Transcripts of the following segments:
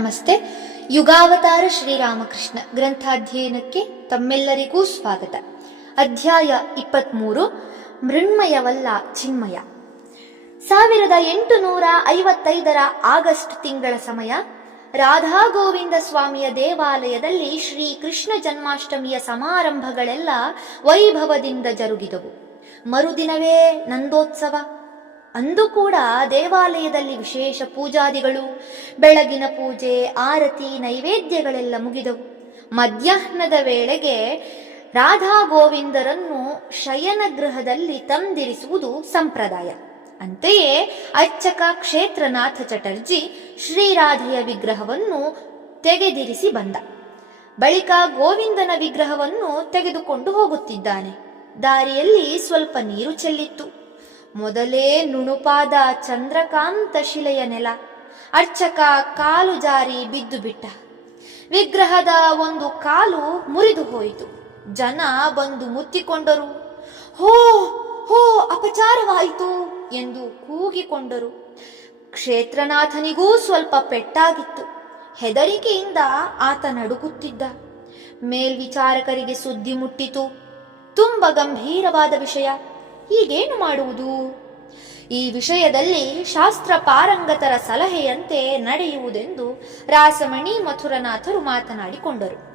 ನಮಸ್ತೆ. ಯುಗಾವತಾರ ಶ್ರೀರಾಮಕೃಷ್ಣ ಗ್ರಂಥಾಧ್ಯಯನಕ್ಕೆ ತಮ್ಮೆಲ್ಲರಿಗೂ ಸ್ವಾಗತ. ಅಧ್ಯಾಯ ಇಪ್ಪತ್ಮೂರು, ಮೃಣ್ಮಯವಲ್ಲ ಚಿನ್ಮಯ. ಸಾವಿರದ ಎಂಟುನೂರ ಐವತ್ತೈದರ ಆಗಸ್ಟ್ ತಿಂಗಳ ಸಮಯ ರಾಧಾ ಗೋವಿಂದ ಸ್ವಾಮಿಯ ದೇವಾಲಯದಲ್ಲಿ ಶ್ರೀ ಕೃಷ್ಣ ಜನ್ಮಾಷ್ಟಮಿಯ ಸಮಾರಂಭಗಳೆಲ್ಲ ವೈಭವದಿಂದ ಜರುಗಿದವು. ಮರುದಿನವೇ ನಂದೋತ್ಸವ. ಅಂದು ಕೂಡ ದೇವಾಲಯದಲ್ಲಿ ವಿಶೇಷ ಪೂಜಾದಿಗಳು, ಬೆಳಗಿನ ಪೂಜೆ, ಆರತಿ, ನೈವೇದ್ಯಗಳೆಲ್ಲ ಮುಗಿದವು. ಮಧ್ಯಾಹ್ನದ ವೇಳೆಗೆ ರಾಧಾ ಗೋವಿಂದರನ್ನು ಶಯನ ಗೃಹದಲ್ಲಿ ತಂದಿರಿಸುವುದು ಸಂಪ್ರದಾಯ. ಅಂತೆಯೇ ಅರ್ಚಕ ಕ್ಷೇತ್ರನಾಥ ಚಟರ್ಜಿ ಶ್ರೀರಾಧೆಯ ವಿಗ್ರಹವನ್ನು ತೆಗೆದಿರಿಸಿ ಬಂದ. ಬಳಿಕ ಗೋವಿಂದನ ವಿಗ್ರಹವನ್ನು ತೆಗೆದುಕೊಂಡು ಹೋಗುತ್ತಿದ್ದಾನೆ. ದಾರಿಯಲ್ಲಿ ಸ್ವಲ್ಪ ನೀರು ಚೆಲ್ಲಿತ್ತು. ಮೊದಲೇ ನುಣುಪಾದ ಚಂದ್ರಕಾಂತ ಶಿಲೆಯ ನೆಲ, ಅರ್ಚಕ ಕಾಲು ಜಾರಿ ಬಿದ್ದು ಬಿಟ್ಟ. ವಿಗ್ರಹದ ಒಂದು ಕಾಲು ಮುರಿದು ಹೋಯಿತು. ಜನ ಬಂದು ಮುತ್ತಿಕೊಂಡರು. ಹೋ ಹೋ, ಅಪಚಾರವಾಯಿತು ಎಂದು ಕೂಗಿಕೊಂಡರು. ಕ್ಷೇತ್ರನಾಥನಿಗೂ ಸ್ವಲ್ಪ ಪೆಟ್ಟಾಗಿತ್ತು. ಹೆದರಿಕೆಯಿಂದ ಆತ ನಡುಗುತ್ತಿದ್ದ. ಮೇಲ್ವಿಚಾರಕರಿಗೆ ಸುದ್ದಿ ಮುಟ್ಟಿತು. ತುಂಬ ಗಂಭೀರವಾದ ವಿಷಯ. ಈಗೇನು ಮಾಡುವುದು? ಈ ವಿಷಯದಲ್ಲಿ ಶಾಸ್ತ್ರ ಪಾರಂಗತರ ಸಲಹೆಯಂತೆ ನಡೆಯುವುದೆಂದು ರಾಸಮಣಿ ಮಥುರನಾಥರು ಮಾತನಾಡಿಕೊಂಡರು.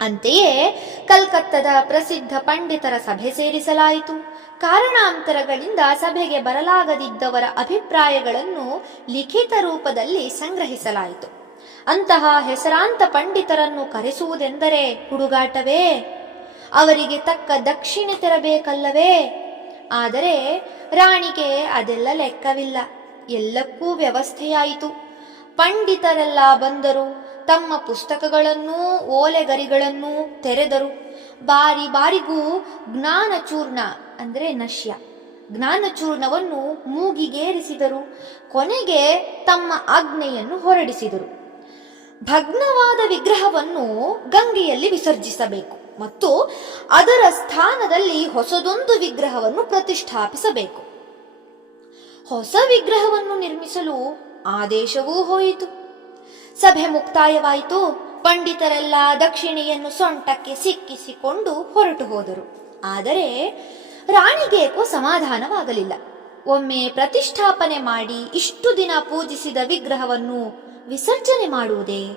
ಅಂತೆಯೇ ಕಲ್ಕತ್ತದ ಪ್ರಸಿದ್ಧ ಪಂಡಿತರ ಸಭೆ ಸೇರಿಸಲಾಯಿತು. ಕಾರಣಾಂತರಗಳಿಂದ ಸಭೆಗೆ ಬರಲಾಗದಿದ್ದವರ ಅಭಿಪ್ರಾಯಗಳನ್ನು ಲಿಖಿತ ರೂಪದಲ್ಲಿ ಸಂಗ್ರಹಿಸಲಾಯಿತು. ಅಂತಹ ಹೆಸರಾಂತ ಪಂಡಿತರನ್ನು ಕರೆಸುವುದೆಂದರೆ ಹುಡುಗಾಟವೇ? ಅವರಿಗೆ ತಕ್ಕ ದಕ್ಷಿಣೆ ತೆರಬೇಕಲ್ಲವೇ? ಆದರೆ ರಾಣಿಗೆ ಅದೆಲ್ಲ ಲೆಕ್ಕವಿಲ್ಲ. ಎಲ್ಲಕ್ಕೂ ವ್ಯವಸ್ಥೆಯಾಯಿತು. ಪಂಡಿತರೆಲ್ಲ ಬಂದರು. ತಮ್ಮ ಪುಸ್ತಕಗಳನ್ನೂ ಓಲೆಗರಿಗಳನ್ನೂ ತೆರೆದರು. ಬಾರಿ ಬಾರಿಗೂ ಜ್ಞಾನಚೂರ್ಣ ಅಂದರೆ ನಶ್ಯ. ಜ್ಞಾನಚೂರ್ಣವನ್ನು ಮೂಗಿಗೇರಿಸಿದರು. ಕೊನೆಗೆ ತಮ್ಮ ಆಜ್ಞೆಯನ್ನು ಹೊರಡಿಸಿದರು. ಭಗ್ನವಾದ ವಿಗ್ರಹವನ್ನು ಗಂಗೆಯಲ್ಲಿ ವಿಸರ್ಜಿಸಬೇಕು. ಮತ್ತು ಅದರ ಸ್ಥಾನದಲ್ಲಿ ಹೊಸದೊಂದು ವಿಗ್ರಹವನ್ನು ಪ್ರತಿಷ್ಠಾಪಿಸಬೇಕು. ಹೊಸ ವಿಗ್ರಹವನ್ನು ನಿರ್ಮಿಸಲು ಆದೇಶವೂ ಹೋಯಿತು. ಸಭೆ ಮುಕ್ತಾಯವಾಯಿತು. ಪಂಡಿತರೆಲ್ಲ ದಕ್ಷಿಣೆಯನ್ನು ಸೊಂಟಕ್ಕೆ ಸಿಕ್ಕಿಸಿಕೊಂಡು ಹೊರಟು ಹೋದರು. ಆದರೆ ರಾಣಿಗೇಕೋ ಸಮಾಧಾನವಾಗಲಿಲ್ಲ. ಒಮ್ಮೆ ಪ್ರತಿಷ್ಠಾಪನೆ ಮಾಡಿ ಇಷ್ಟು ದಿನ ಪೂಜಿಸಿದ ವಿಗ್ರಹವನ್ನು ವಿಸರ್ಜನೆ ಮಾಡುವುದೇ?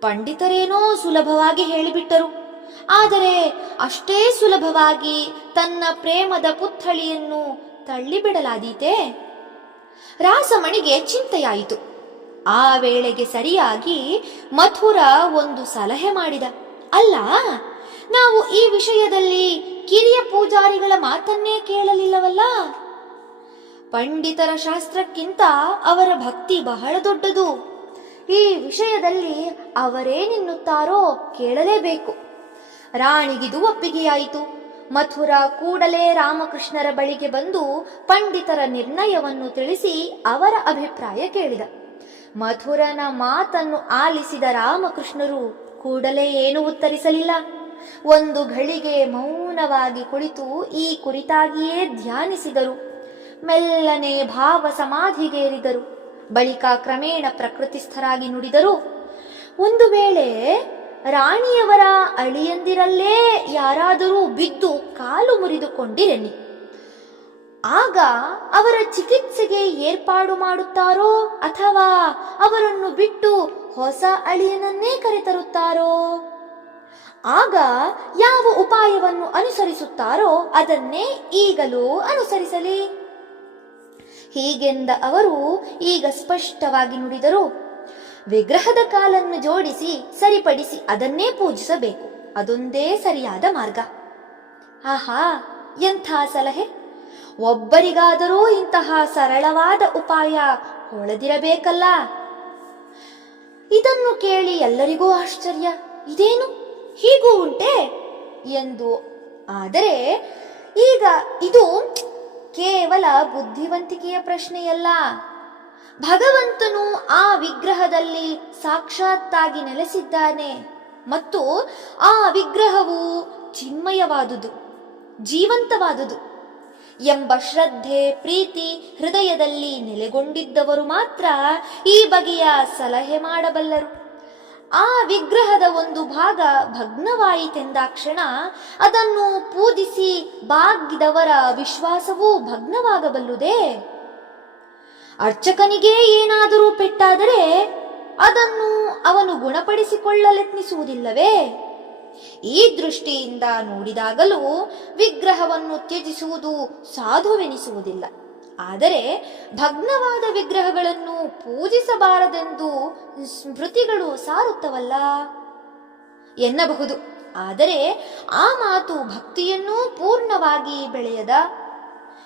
ಪಂಡಿತರೇನೋ ಸುಲಭವಾಗಿ ಹೇಳಿಬಿಟ್ಟರು. ಆದರೆ ಅಷ್ಟೇ ಸುಲಭವಾಗಿ ತನ್ನ ಪ್ರೇಮದ ಪುತ್ಥಳಿಯನ್ನು ತಳ್ಳಿಬಿಡಲಾದೀತೆ. ರಾಸಮಣಿಗೆ ಚಿಂತೆಯಾಯಿತು. ಆ ವೇಳೆಗೆ ಸರಿಯಾಗಿ ಮಥುರ ಒಂದು ಸಲಹೆ ಮಾಡಿದ. ಅಲ್ಲ, ನಾವು ಈ ವಿಷಯದಲ್ಲಿ ಕಿರಿಯ ಪೂಜಾರಿಗಳ ಮಾತನ್ನೇ ಕೇಳಲಿಲ್ಲವಲ್ಲ? ಪಂಡಿತರ ಶಾಸ್ತ್ರಕ್ಕಿಂತ ಅವರ ಭಕ್ತಿ ಬಹಳ ದೊಡ್ಡದು. ಈ ವಿಷಯದಲ್ಲಿ ಅವರೇನೆನ್ನುತ್ತಾರೋ ಕೇಳಲೇಬೇಕು. ರಾಣಿಗಿದು ಒಪ್ಪಿಗೆಯಾಯಿತು. ಮಥುರ ಕೂಡಲೇ ರಾಮಕೃಷ್ಣರ ಬಳಿಗೆ ಬಂದು ಪಂಡಿತರ ನಿರ್ಣಯವನ್ನು ತಿಳಿಸಿ ಅವರ ಅಭಿಪ್ರಾಯ ಕೇಳಿದ. ಮಥುರನ ಮಾತನ್ನು ಆಲಿಸಿದ ರಾಮಕೃಷ್ಣರು ಕೂಡಲೇ ಏನು ಉತ್ತರಿಸಲಿಲ್ಲ. ಒಂದು ಘಳಿಗೆ ಮೌನವಾಗಿ ಕುಳಿತು ಈ ಕುರಿತಾಗಿಯೇ ಧ್ಯಾನಿಸಿದರು. ಮೆಲ್ಲನೆ ಭಾವ ಸಮಾಧಿಗೇರಿದರು. ಬಳಿಕ ಕ್ರಮೇಣ ಪ್ರಕೃತಿಸ್ಥರಾಗಿ ನುಡಿದರು. ಒಂದು ವೇಳೆ ರಾಣಿಯವರ ಅಳಿಯಂದಿರಲ್ಲೇ ಯಾರಾದರೂ ಬಿದ್ದು ಕಾಲು ಮುರಿದುಕೊಂಡಿರಲಿ. ಆಗ ಅವರ ಚಿಕಿತ್ಸೆಗೆ ಏರ್ಪಾಡು ಮಾಡುತ್ತಾರೋ ಅಥವಾ ಅವರನ್ನು ಬಿಟ್ಟು ಹೊಸ ಅಳಿಯನನ್ನೇ ಕರೆತರುತ್ತಾರೋ? ಆಗ ಯಾವ ಉಪಾಯವನ್ನು ಅನುಸರಿಸುತ್ತಾರೋ ಅದನ್ನೇ ಈಗಲೂ ಅನುಸರಿಸಲಿ. ಹೀಗೆಂದ ಅವರು ಈಗ ಸ್ಪಷ್ಟವಾಗಿ ನುಡಿದರು ವಿಗ್ರಹದ ಕಾಲನ್ನು ಜೋಡಿಸಿ ಸರಿಪಡಿಸಿ ಅದನ್ನೇ ಪೂಜಿಸಬೇಕು. ಅದೊಂದೇ ಸರಿಯಾದ ಮಾರ್ಗ. ಆಹಾ, ಎಂಥ ಸಲಹೆ? ಒಬ್ಬರಿಗಾದರೂ ಇಂತಹ ಸರಳವಾದ ಉಪಾಯ ಹೊಳೆದಿರಬೇಕಲ್ಲ. ಇದನ್ನು ಕೇಳಿ ಎಲ್ಲರಿಗೂ ಆಶ್ಚರ್ಯ. ಇದೇನು? ಹೀಗೂ ಉಂಟೆ? ಎಂದು. ಆದರೆ, ಈಗ ಇದು ಕೇವಲ ಬುದ್ಧಿವಂತಿಕೆಯ ಪ್ರಶ್ನೆಯಲ್ಲ. ಭಗವಂತನು ಆ ವಿಗ್ರಹದಲ್ಲಿ ಸಾಕ್ಷಾತ್ತಾಗಿ ನೆಲೆಸಿದ್ದಾನೆ ಮತ್ತು ಆ ವಿಗ್ರಹವು ಚಿನ್ಮಯವಾದುದು, ಜೀವಂತವಾದುದು ಎಂಬ ಶ್ರದ್ಧೆ, ಪ್ರೀತಿ ಹೃದಯದಲ್ಲಿ ನೆಲೆಗೊಂಡಿದ್ದವರು ಮಾತ್ರ ಈ ಬಗೆಯ ಸಲಹೆ ಮಾಡಬಲ್ಲರು. ಆ ವಿಗ್ರಹದ ಒಂದು ಭಾಗ ಭಗ್ನವಾಯಿತೆಂದಾಕ್ಷಣ ಅದನ್ನು ಪೂಜಿಸಿ ಬಾಗಿದವರ ವಿಶ್ವಾಸವೂ ಭಗ್ನವಾಗಬಲ್ಲುದೇ. ಅರ್ಚಕನಿಗೆ ಏನಾದರೂ ಪೆಟ್ಟಾದರೆ ಅದನ್ನು ಅವನು ಗುಣಪಡಿಸಿಕೊಳ್ಳಲೆತ್ನಿಸುವುದಿಲ್ಲವೇ? ಈ ದೃಷ್ಟಿಯಿಂದ ನೋಡಿದಾಗಲೂ ವಿಗ್ರಹವನ್ನು ತ್ಯಜಿಸುವುದು ಸಾಧುವೆನಿಸುವುದಿಲ್ಲ. ಆದರೆ ಭಗ್ನವಾದ ವಿಗ್ರಹಗಳನ್ನು ಪೂಜಿಸಬಾರದೆಂದು ಸ್ಮೃತಿಗಳು ಸಾರುತ್ತವಲ್ಲ? ಎನ್ನಬಹುದು. ಆದರೆ ಆ ಮಾತು ಭಕ್ತಿಯನ್ನೂ ಪೂರ್ಣವಾಗಿ ಬೆಳೆಯದ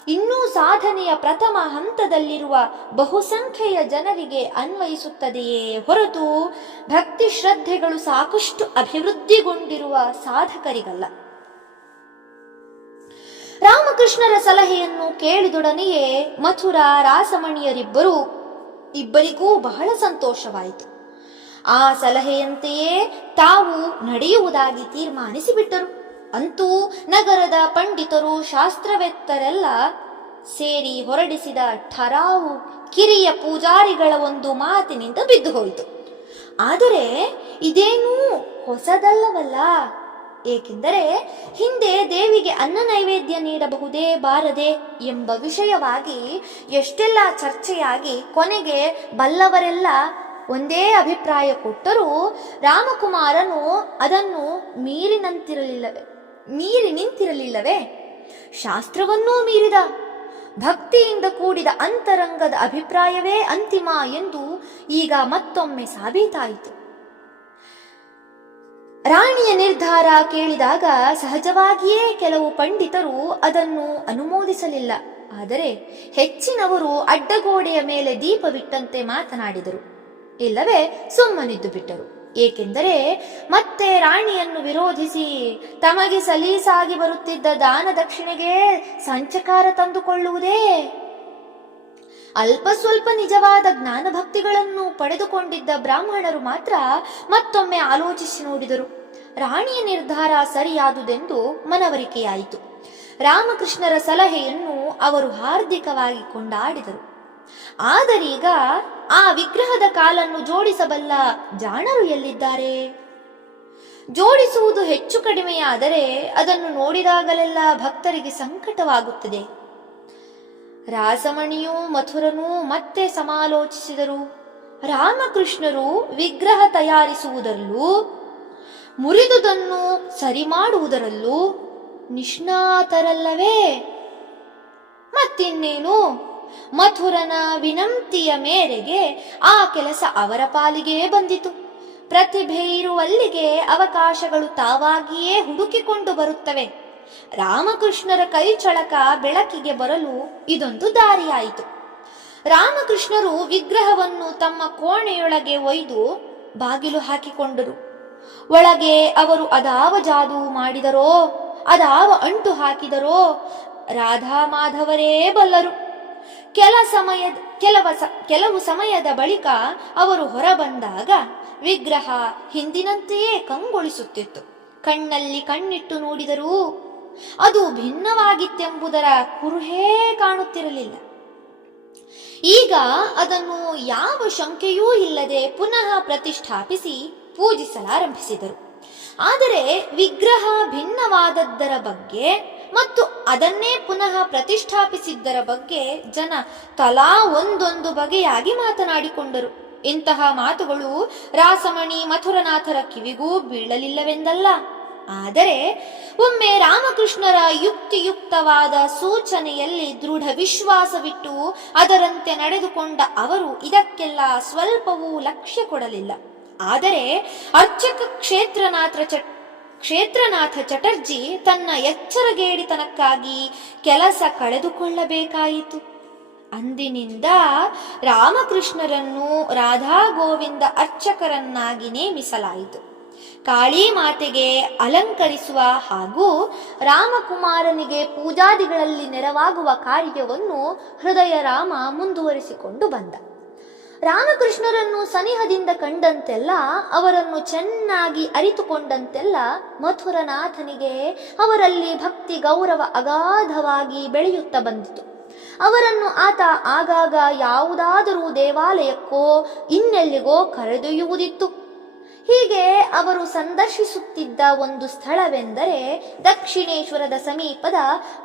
ಇನ್ನೂ ಸಾಧನೆಯ ಪ್ರಥಮ ಹಂತದಲ್ಲಿರುವ ಬಹುಸಂಖ್ಯೆಯ ಜನರಿಗೆ ಅನ್ವಯಿಸುತ್ತದೆಯೇ ಹೊರತು ಭಕ್ತಿ ಶ್ರದ್ಧೆಗಳು ಸಾಕಷ್ಟು ಅಭಿವೃದ್ಧಿಗೊಂಡಿರುವ ಸಾಧಕರಿಗಲ್ಲ. ರಾಮಕೃಷ್ಣರ ಸಲಹೆಯನ್ನು ಕೇಳಿದೊಡನೆಯೇ ಮಥುರಾ ರಾಸಮಣಿಯರಿಬ್ಬರು ಇಬ್ಬರಿಗೂ ಬಹಳ ಸಂತೋಷವಾಯಿತು. ಆ ಸಲಹೆಯಂತೆಯೇ ತಾವು ನಡೆಯುವುದಾಗಿ ತೀರ್ಮಾನಿಸಿಬಿಟ್ಟರು. ಅಂತೂ ನಗರದ ಪಂಡಿತರು ಶಾಸ್ತ್ರವೆತ್ತರೆಲ್ಲ ಸೇರಿ ಹೊರಡಿಸಿದ ಠರಾವು ಕಿರಿಯ ಪೂಜಾರಿಗಳ ಒಂದು ಮಾತಿನಿಂದ ಬಿದ್ದು ಹೋಯಿತು. ಆದರೆ ಇದೇನೂ ಹೊಸದಲ್ಲವಲ್ಲ? ಏಕೆಂದರೆ ಹಿಂದೆ ದೇವಿಗೆ ಅನ್ನ ನೈವೇದ್ಯ ನೀಡಬಹುದೇ ಬಾರದೆ ಎಂಬ ವಿಷಯವಾಗಿ ಎಷ್ಟೆಲ್ಲ ಚರ್ಚೆಯಾಗಿ ಕೊನೆಗೆ ಬಲ್ಲವರೆಲ್ಲ ಒಂದೇ ಅಭಿಪ್ರಾಯ ಕೊಟ್ಟರೂ ರಾಮಕುಮಾರನು ಅದನ್ನು ಮೀರಿ ನಂತಿರಲಿಲ್ಲವೇ ಮೀರಿ ನಿಂತಿರಲಿಲ್ಲವೇ? ಶಾಸ್ತ್ರವನ್ನೂ ಮೀರಿದ. ಭಕ್ತಿಯಿಂದ ಕೂಡಿದ ಅಂತರಂಗದ ಅಭಿಪ್ರಾಯವೇ ಅಂತಿಮ ಎಂದು ಈಗ ಮತ್ತೊಮ್ಮೆ ಸಾಬೀತಾಯಿತು. ರಾಣಿಯ ನಿರ್ಧಾರ ಕೇಳಿದಾಗ ಸಹಜವಾಗಿಯೇ ಕೆಲವು ಪಂಡಿತರು ಅದನ್ನು ಅನುಮೋದಿಸಲಿಲ್ಲ. ಆದರೆ ಹೆಚ್ಚಿನವರು ಅಡ್ಡಗೋಡೆಯ ಮೇಲೆ ದೀಪವಿಟ್ಟಂತೆ ಮಾತನಾಡಿದರು. ಇಲ್ಲವೇ ಸುಮ್ಮನಿದ್ದು ಬಿಟ್ಟರು ಏಕೆಂದರೆ ಮತ್ತೆ ರಾಣಿಯನ್ನು ವಿರೋಧಿಸಿ ತಮಗೆ ಸಲೀಸಾಗಿ ಬರುತ್ತಿದ್ದ ದಾನ ದಕ್ಷಿಣೆಗೆ ಸಂಚಕಾರ ತಂದುಕೊಳ್ಳುವುದೇ? ಅಲ್ಪ ಸ್ವಲ್ಪ ನಿಜವಾದ ಜ್ಞಾನ ಭಕ್ತಿಗಳನ್ನು ಪಡೆದುಕೊಂಡಿದ್ದ ಬ್ರಾಹ್ಮಣರು ಮಾತ್ರ ಮತ್ತೊಮ್ಮೆ ಆಲೋಚಿಸಿ ನೋಡಿದರು. ರಾಣಿಯ ನಿರ್ಧಾರ ಸರಿಯಾದುದೆಂದು ಮನವರಿಕೆಯಾಯಿತು. ರಾಮಕೃಷ್ಣರ ಸಲಹೆಯನ್ನು ಅವರು ಹಾರ್ದಿಕವಾಗಿ ಕೊಂಡಾಡಿದರು. ಆದರೀಗ ಆ ವಿಗ್ರಹದ ಕಾಲನ್ನು ಜೋಡಿಸಬಲ್ಲ ಜಾಣರು ಎಲ್ಲಿದ್ದಾರೆ? ಜೋಡಿಸುವುದು ಹೆಚ್ಚು ಕಡಿಮೆಯಾದರೆ ಅದನ್ನು ನೋಡಿದಾಗಲೆಲ್ಲ ಭಕ್ತರಿಗೆ ಸಂಕಟವಾಗುತ್ತದೆ. ರಾಸಮಣಿಯೂ ಮಥುರನೂ ಮತ್ತೆ ಸಮಾಲೋಚಿಸಿದರು. ರಾಮಕೃಷ್ಣರು ವಿಗ್ರಹ ತಯಾರಿಸುವುದರಲ್ಲೂ, ಮುರಿದುದನ್ನು ಸರಿ ಮಾಡುವುದರಲ್ಲೂ ನಿಷ್ಣಾತರಲ್ಲವೇ? ಮತ್ತಿನ್ನೇನು? ಮಥುರನ ವಿನಂತಿಯ ಮೇರೆಗೆ ಆ ಕೆಲಸ ಅವರ ಪಾಲಿಗೆ ಬಂದಿತು. ಪ್ರತಿಭೆ ಇರುವಲ್ಲಿಗೆ ಅವಕಾಶಗಳು ತಾವಾಗಿಯೇ ಹುಡುಕಿಕೊಂಡು ಬರುತ್ತವೆ. ರಾಮಕೃಷ್ಣರ ಕೈ ಚಳಕ ಬೆಳಕಿಗೆ ಬರಲು ಇದೊಂದು ದಾರಿಯಾಯಿತು. ರಾಮಕೃಷ್ಣರು ವಿಗ್ರಹವನ್ನು ತಮ್ಮ ಕೋಣೆಯೊಳಗೆ ಒಯ್ದು ಬಾಗಿಲು ಹಾಕಿಕೊಂಡರು. ಒಳಗೆ ಅವರು ಅದಾವ ಜಾದು ಮಾಡಿದರೋ, ಅದಾವ ಅಂಟು ಹಾಕಿದರೋ, ರಾಧಾ ಮಾಧವರೇ ಬಲ್ಲರು. ಕೆಲ ಸಮಯದ, ಕೆಲವ ಕೆಲವು ಸಮಯದ ಬಳಿಕ ಅವರು ಹೊರಬಂದಾಗ ವಿಗ್ರಹ ಹಿಂದಿನಂತೆಯೇ ಕಂಗೊಳಿಸುತ್ತಿತ್ತು. ಕಣ್ಣಲ್ಲಿ ಕಣ್ಣಿಟ್ಟು ನೋಡಿದರೂ ಅದು ಭಿನ್ನವಾಗಿತ್ತೆಂಬುದರ ಕುರುಹೇ ಕಾಣುತ್ತಿರಲಿಲ್ಲ. ಈಗ ಅದನ್ನು ಯಾವ ಶಂಕೆಯೂ ಇಲ್ಲದೆ ಪುನಃ ಪ್ರತಿಷ್ಠಾಪಿಸಿ ಪೂಜಿಸಲಾರಂಭಿಸಿದರು. ಆದರೆ ವಿಗ್ರಹ ಭಿನ್ನವಾದದ್ದರ ಬಗ್ಗೆ ಮತ್ತು ಅದನ್ನೇ ಪುನಃ ಪ್ರತಿಷ್ಠಾಪಿಸಿದ್ದರ ಬಗ್ಗೆ ಜನ ತಲಾ ಒಂದೊಂದು ಬಗೆಯಾಗಿ ಮಾತನಾಡಿಕೊಂಡರು. ಇಂತಹ ಮಾತುಗಳು ರಾಸಮಣಿ ಮಥುರನಾಥರ ಕಿವಿಗೂ ಬೀಳಲಿಲ್ಲವೆಂದಲ್ಲ. ಆದರೆ ಒಮ್ಮೆ ರಾಮಕೃಷ್ಣರ ಯುಕ್ತಿಯುಕ್ತವಾದ ಸೂಚನೆಯಲ್ಲಿ ದೃಢ ವಿಶ್ವಾಸವಿಟ್ಟು ಅದರಂತೆ ನಡೆದುಕೊಂಡ ಅವರು ಇದಕ್ಕೆಲ್ಲ ಸ್ವಲ್ಪವೂ ಲಕ್ಷ್ಯ ಕೊಡಲಿಲ್ಲ. ಆದರೆ ಅರ್ಚಕ ಕ್ಷೇತ್ರನಾಥ ಚಟ್ ಕ್ಷೇತ್ರನಾಥ ಚಟರ್ಜಿ ತನ್ನ ಎಚ್ಚರಗೇಡಿತನಕ್ಕಾಗಿ ಕೆಲಸ ಕಳೆದುಕೊಳ್ಳಬೇಕಾಯಿತು. ಅಂದಿನಿಂದ ರಾಮಕೃಷ್ಣರನ್ನು ರಾಧಾ ಗೋವಿಂದ ಅರ್ಚಕರನ್ನಾಗಿ ನೇಮಿಸಲಾಯಿತು. ಕಾಳಿ ಮಾತೆಗೆ ಅಲಂಕರಿಸುವ ಹಾಗೂ ರಾಮಕುಮಾರನಿಗೆ ಪೂಜಾದಿಗಳಲ್ಲಿ ನೆರವಾಗುವ ಕಾರ್ಯವನ್ನು ಹೃದಯ ರಾಮ ಮುಂದುವರಿಸಿಕೊಂಡು ಬಂದ. ರಾಮಕೃಷ್ಣರನ್ನು ಸನಿಹದಿಂದ ಕಂಡಂತೆಲ್ಲ, ಅವರನ್ನು ಚೆನ್ನಾಗಿ ಅರಿತುಕೊಂಡಂತೆಲ್ಲ ಮಥುರನಾಥನಿಗೆ ಅವರಲ್ಲಿ ಭಕ್ತಿ ಗೌರವ ಅಗಾಧವಾಗಿ ಬೆಳೆಯುತ್ತಾ ಬಂದಿತು. ಅವರನ್ನು ಆತ ಆಗಾಗ ಯಾವುದಾದರೂ ದೇವಾಲಯಕ್ಕೋ ಇನ್ನೆಲ್ಲಿಗೋ ಕರೆದೊಯ್ಯುವುದಿತ್ತು. ಹೀಗೆ ಅವರು ಸಂದರ್ಶಿಸುತ್ತಿದ್ದ ಒಂದು ಸ್ಥಳವೆಂದರೆ ದಕ್ಷಿಣೇಶ್ವರದ ಸಮೀಪದ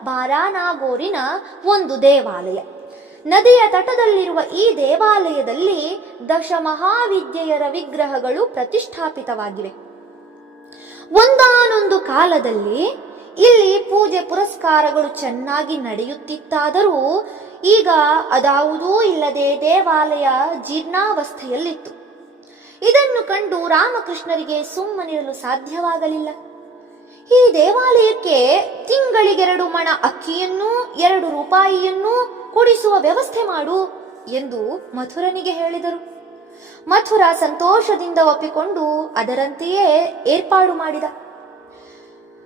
ಬಾರಾನಾಗೋರಿನ ಒಂದು ದೇವಾಲಯ. ನದಿಯ ತಟದಲ್ಲಿರುವ ಈ ದೇವಾಲಯದಲ್ಲಿ ದಶಮಹಾವಿದ್ಯೆಯರ ವಿಗ್ರಹಗಳು ಪ್ರತಿಷ್ಠಾಪಿತವಾಗಿವೆ. ಒಂದಾನೊಂದು ಕಾಲದಲ್ಲಿ ಇಲ್ಲಿ ಪೂಜೆ ಪುರಸ್ಕಾರಗಳು ಚೆನ್ನಾಗಿ ನಡೆಯುತ್ತಿತ್ತಾದರೂ ಈಗ ಅದಾವುದೂ ಇಲ್ಲದೆ ದೇವಾಲಯ ಜೀರ್ಣಾವಸ್ಥೆಯಲ್ಲಿತ್ತು. ಇದನ್ನು ಕಂಡು ರಾಮಕೃಷ್ಣರಿಗೆ ಸುಮ್ಮನಿರಲು ಸಾಧ್ಯವಾಗಲಿಲ್ಲ. ಈ ದೇವಾಲಯಕ್ಕೆ ತಿಂಗಳಿಗೆರಡು ಮಣ ಅಕ್ಕಿಯನ್ನೂ ಎರಡು ರೂಪಾಯಿಯನ್ನೂ ಕೊಡಿಸುವ ವ್ಯವಸ್ಥೆ ಮಾಡು ಎಂದು ಮಥುರನಿಗೆ ಹೇಳಿದರು. ಮಥುರ ಸಂತೋಷದಿಂದ ಒಪ್ಪಿಕೊಂಡು ಅದರಂತೆಯೇ ಏರ್ಪಾಡು ಮಾಡಿದ.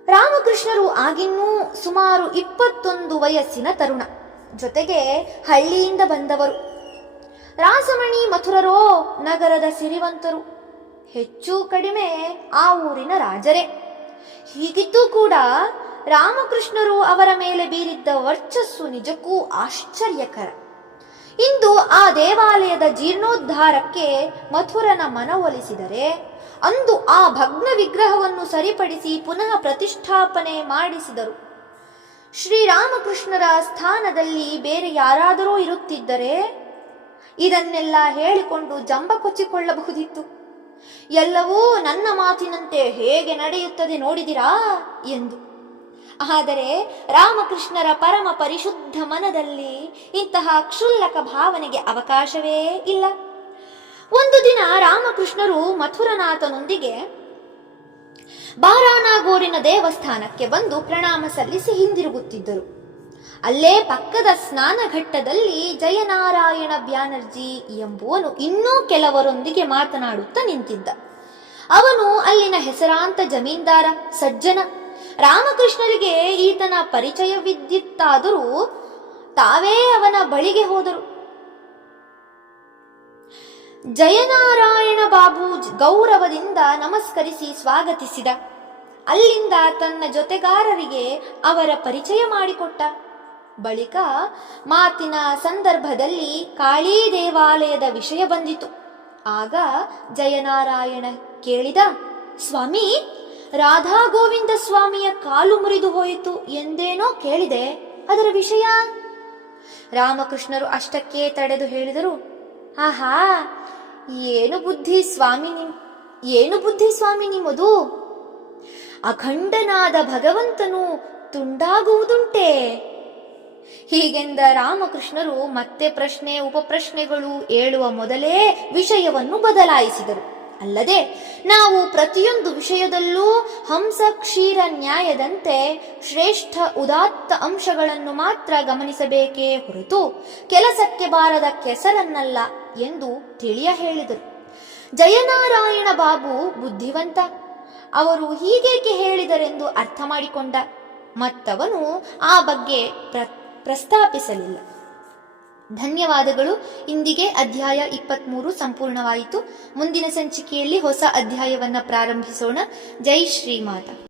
ರಾಮಕೃಷ್ಣರು ಆಗಿನ್ನೂ ಸುಮಾರು ಇಪ್ಪತ್ತೊಂದು ವಯಸ್ಸಿನ ತರುಣ. ಜೊತೆಗೆ ಹಳ್ಳಿಯಿಂದ ಬಂದವರು. ರಾಸಮಣಿ ಮಥುರರೋ ನಗರದ ಸಿರಿವಂತರು. ಹೆಚ್ಚು ಕಡಿಮೆ ಆ ಊರಿನ ರಾಜರೇ. ಹೀಗಿದ್ದೂ ಕೂಡ ರಾಮಕೃಷ್ಣರು ಅವರ ಮೇಲೆ ಬೀರಿದ್ದ ವರ್ಚಸ್ಸು ನಿಜಕ್ಕೂ ಆಶ್ಚರ್ಯಕರ. ಇಂದು ಆ ದೇವಾಲಯದ ಜೀರ್ಣೋದ್ಧಾರಕ್ಕೆ ಮಥುರನ ಮನವೊಲಿಸಿದರೆ, ಅಂದು ಆ ಭಗ್ನ ವಿಗ್ರಹವನ್ನು ಸರಿಪಡಿಸಿ ಪುನಃ ಪ್ರತಿಷ್ಠಾಪನೆ ಮಾಡಿಸಿದರು. ಶ್ರೀರಾಮಕೃಷ್ಣರ ಸ್ಥಾನದಲ್ಲಿ ಬೇರೆ ಯಾರಾದರೂ ಇರುತ್ತಿದ್ದರೆ, ಇದನ್ನೆಲ್ಲ ಹೇಳಿಕೊಂಡು ಜಂಬ ಕೊಚ್ಚಿಕೊಳ್ಳಬಹುದಿತ್ತು ಎಲ್ಲವೂ ನನ್ನ ಮಾತಿನಂತೆ ಹೇಗೆ ನಡೆಯುತ್ತದೆ ನೋಡಿದಿರಾ ಎಂದು. ಆದರೆ ರಾಮಕೃಷ್ಣರ ಪರಮ ಪರಿಶುದ್ಧ ಮನದಲ್ಲಿ ಇಂತಹ ಕ್ಷುಲ್ಲಕ ಭಾವನೆಗೆ ಅವಕಾಶವೇ ಇಲ್ಲ. ಒಂದು ದಿನ ರಾಮಕೃಷ್ಣರು ಮಥುರನಾಥನೊಂದಿಗೆ ಬಾರಾನಾಗೋರಿನ ದೇವಸ್ಥಾನಕ್ಕೆ ಬಂದು ಪ್ರಣಾಮ ಸಲ್ಲಿಸಿ ಹಿಂದಿರುಗುತ್ತಿದ್ದರು. ಅಲ್ಲೇ ಪಕ್ಕದ ಸ್ನಾನಘಟ್ಟದಲ್ಲಿ ಜಯನಾರಾಯಣ ಬ್ಯಾನರ್ಜಿ ಎಂಬುವನು ಇನ್ನೂ ಕೆಲವರೊಂದಿಗೆ ಮಾತನಾಡುತ್ತಾ ನಿಂತಿದ್ದ. ಅವನು ಅಲ್ಲಿನ ಹೆಸರಾಂತ ಜಮೀನ್ದಾರ, ಸಜ್ಜನ ರಾಮಕೃಷ್ಣರಿಗೆ ಈತನ ಪರಿಚಯವಿದ್ದಿತ್ತಾದರೂ ತಾವೇ ಅವನ ಬಳಿಗೆ ಹೋದರು. ಜಯನಾರಾಯಣ ಬಾಬು ಗೌರವದಿಂದ ನಮಸ್ಕರಿಸಿ ಸ್ವಾಗತಿಸಿದ. ಅಲ್ಲಿಂದ ತನ್ನ ಜೊತೆಗಾರರಿಗೆ ಅವರ ಪರಿಚಯ ಮಾಡಿಕೊಟ್ಟ. ಬಳಿಕ ಮಾತಿನ ಸಂದರ್ಭದಲ್ಲಿ ಕಾಳೀ ದೇವಾಲಯದ ವಿಷಯ ಬಂದಿತು. ಆಗ ಜಯನಾರಾಯಣ ಕೇಳಿದ, ಸ್ವಾಮಿ ರಾಧಾ ಗೋವಿಂದ ಸ್ವಾಮಿಯ ಕಾಲು ಮುರಿದು ಹೋಯಿತು ಎಂದೇನೋ ಕೇಳಿದೆ. ಅದರ ವಿಷಯ? ರಾಮಕೃಷ್ಣರು ಅಷ್ಟಕ್ಕೆ ತಡೆದು ಹೇಳಿದರು. ಆಹಾ, ಏನು ಬುದ್ಧಿ ಸ್ವಾಮಿ ನಿಮ್, ಏನು ಬುದ್ಧಿ ಸ್ವಾಮಿ ನಿಮ್ಮದು? ಅಖಂಡನಾದ ಭಗವಂತನು ತುಂಡಾಗುವುದುಂಟೆ. ಹೀಗೆಂದ ರಾಮಕೃಷ್ಣರು ಮತ್ತೆ ಪ್ರಶ್ನೆ, ಉಪಪ್ರಶ್ನೆಗಳು ಏಳುವ ಮೊದಲೇ ವಿಷಯವನ್ನು ಬದಲಾಯಿಸಿದರು. ಅಲ್ಲದೆ ನಾವು ಪ್ರತಿಯೊಂದು ವಿಷಯದಲ್ಲೂ ಹಂಸ, ಕ್ಷೀರ, ನ್ಯಾಯದಂತೆ ಶ್ರೇಷ್ಠ, ಉದಾತ್ತ ಅಂಶಗಳನ್ನು ಮಾತ್ರ ಗಮನಿಸಬೇಕೇ ಹೊರತು ಕೆಲಸಕ್ಕೆ ಬಾರದ ಕೆಸರನ್ನಲ್ಲ ಎಂದು ತಿಳಿಯ ಹೇಳಿದರು. ಜಯನಾರಾಯಣ ಬಾಬು ಬುದ್ಧಿವಂತ. ಅವರು ಹೀಗೇಕೆ ಹೇಳಿದರೆಂದು ಅರ್ಥ ಮಾಡಿಕೊಂಡ ಮತ್ತವನು ಆ ಬಗ್ಗೆ ಪ್ರ, ಪ್ರಸ್ತಾಪಿಸಲಿಲ್ಲ. ಧನ್ಯವಾದಗಳು. ಇಂದಿಗೆ ಅಧ್ಯಾಯ ಇಪ್ಪತ್ಮೂರು ಸಂಪೂರ್ಣವಾಯಿತು. ಮುಂದಿನ ಸಂಚಿಕೆಯಲ್ಲಿ ಹೊಸ ಅಧ್ಯಾಯವನ್ನು ಪ್ರಾರಂಭಿಸೋಣ. ಜೈ ಶ್ರೀಮಾತ